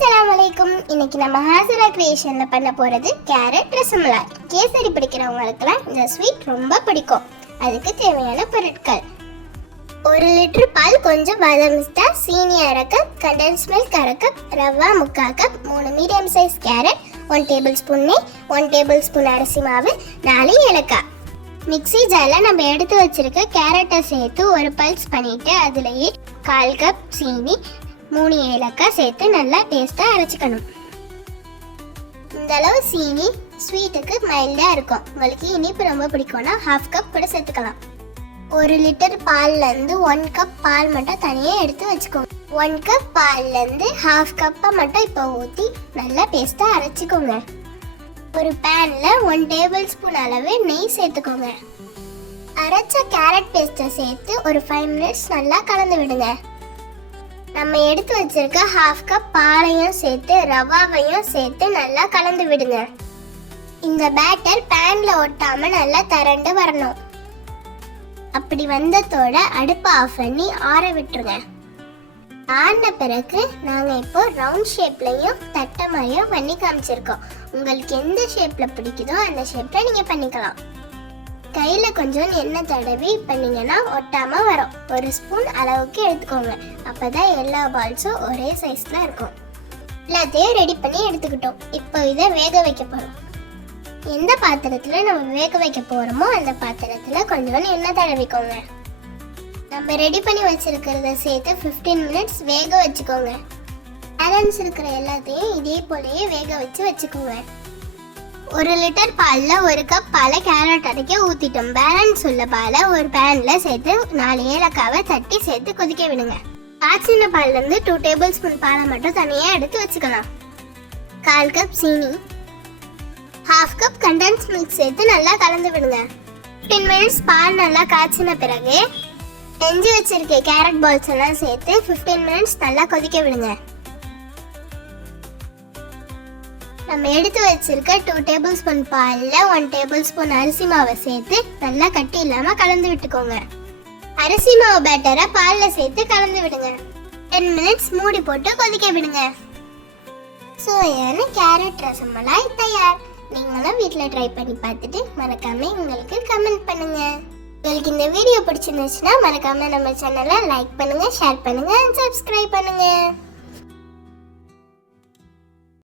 அஸ்ஸலாமு அலைக்கும். இன்னைக்கு நம்ம ஹாசரா கிரியேஷன்ல பண்ண போறது கேரட் ரசமலாய். கேசரி பிடிக்கிறவங்களுக்குலாம் இந்த ஸ்வீட் ரொம்ப பிடிக்கும். அதுக்கு தேவையான பொருட்கள்: 1 லிட்டர் பால், கொஞ்சம் பாதாம் பிஸ்தா, சீனி அரை கப், கண்டென்ஸ் மில்க் அரை cup, rava 3/4 cup, 3 medium size carrot, 1 table spoon நெய், 1 டேபிள் ஸ்பூன் அரிசி மாவு, 4 ஏலக்காய். மிக்ஸி ஜாரில் நம்ம எடுத்து வச்சிருக்க கேரட்டை சேர்த்து ஒரு பல்ஸ் பண்ணிட்டு அதுலேயே 1/4 கப் சீனி, 3 ஏலக்காய் சேர்த்து நல்லா டேஸ்ட்டாக அரைச்சிக்கணும். இந்த அளவு சீனி ஸ்வீட்டுக்கு மைல்டாக இருக்கும். உங்களுக்கு இனிப்பு ரொம்ப பிடிக்கும்னா 1/2 கப் கூட சேர்த்துக்கலாம். 1 லிட்டர் பால்லேருந்து 1 கப் பால் மட்டும் தனியாக எடுத்து வச்சுக்கோங்க. 1 கப் பால்லேருந்து 1/2 கப்பை மட்டும் இப்போ ஊற்றி நல்லா டேஸ்ட்டாக அரைச்சிக்கோங்க. ஒரு பேனில் 1 டேபிள் ஸ்பூன் அளவு நெய் சேர்த்துக்கோங்க. அரைச்ச கேரட் பேஸ்ட்டை சேர்த்து ஒரு 5 மினிட்ஸ் நல்லா கலந்து விடுங்க. நம்ம எடுத்து வச்சிருக்க 1/2 கப் பாலையும் சேர்த்து ரவாவையும் சேர்த்து நல்லா கலந்து விடுங்க. இந்த பேட்டர் பேன்ல ஒட்டாம நல்லா திரண்டு வரணும். அப்படி வந்ததோட அடுப்பை ஆஃப் பண்ணி ஆற விட்டுருங்க. ஆறின பிறகு நாங்கள் இப்போ ரவுண்ட் ஷேப்லையும் தட்டை மாதிரியும் பண்ணி காமிச்சிருக்கோம். உங்களுக்கு எந்த ஷேப்பில் பிடிக்குதோ அந்த ஷேப்பில் நீங்கள் பண்ணிக்கலாம். கையில் கொஞ்சம் எண்ணெய் தடவி பண்ணிங்கன்னா ஒட்டாமல் வரும். 1 ஸ்பூன் அளவுக்கு எடுத்துக்கோங்க. அப்போ தான் எல்லா பால்ஸும் ஒரே சைஸில் இருக்கும். எல்லாத்தையும் ரெடி பண்ணி எடுத்துக்கிட்டோம். இப்போ இதை வேக வைக்க போகிறோம். எந்த பாத்திரத்தில் நம்ம வேக வைக்க போகிறோமோ அந்த பாத்திரத்தில் கொஞ்சம் எண்ணெய் தடவிக்கோங்க. நம்ம ரெடி பண்ணி வச்சிருக்கிறத சேர்த்து 15 மினிட்ஸ் வேக வச்சுக்கோங்க. பேலன்ஸ் இருக்கிற எல்லாத்தையும் இதே போலயே வேக வச்சுக்கோங்க. 1 லிட்டர் பாலில் 1 கப் பாலை கேரட் அரைக்க ஊற்றிட்டோம். பேலன்ஸ் உள்ள பாலை ஒரு பேனில் சேர்த்து 4 ஏலக்காவை தட்டி சேர்த்து கொதிக்க விடுங்க. காய்ச்சின பால்லேருந்து 2 டேபிள் ஸ்பூன் பாலை மட்டும் தனியாக எடுத்து வச்சுக்கலாம். 1/4 கப் சீனி, 1/2 கப் கண்டென்ஸ் மில்க் சேர்த்து நல்லா கலந்து விடுங்க. 15 மினிட்ஸ் பால் நல்லா காய்ச்சின பிறகு செஞ்சு வச்சிருக்க கேரட் பால்ஸ் எல்லாம் சேர்த்து 15 மினிட்ஸ் நல்லா கொதிக்க விடுங்க. நம்ம எடுத்து வச்சிருக்க 2 டேபிள் ஸ்பூன் பாலில் 1 டேபிள் ஸ்பூன் அரிசி மாவை சேர்த்து நல்லா கட்டி இல்லாமல் கலந்து விட்டுக்கோங்க. அரிசி மாவு பேட்டரை பாலில் சேர்த்து கலந்து விடுங்க. 10 மினிட்ஸ் மூடி போட்டு கொதிக்க விடுங்க. சுவையான கேரட் ரசமலாய் தயார். நீங்களும் வீட்டில் ட்ரை பண்ணி பார்த்துட்டு மறக்காம உங்களுக்கு கமெண்ட் பண்ணுங்க. உங்களுக்கு இந்த வீடியோ பிடிச்சிருந்துச்சுன்னா மறக்காம நம்ம சேனலை லைக் பண்ணுங்க, ஷேர் பண்ணுங்க, சப்ஸ்கிரைப் பண்ணுங்க.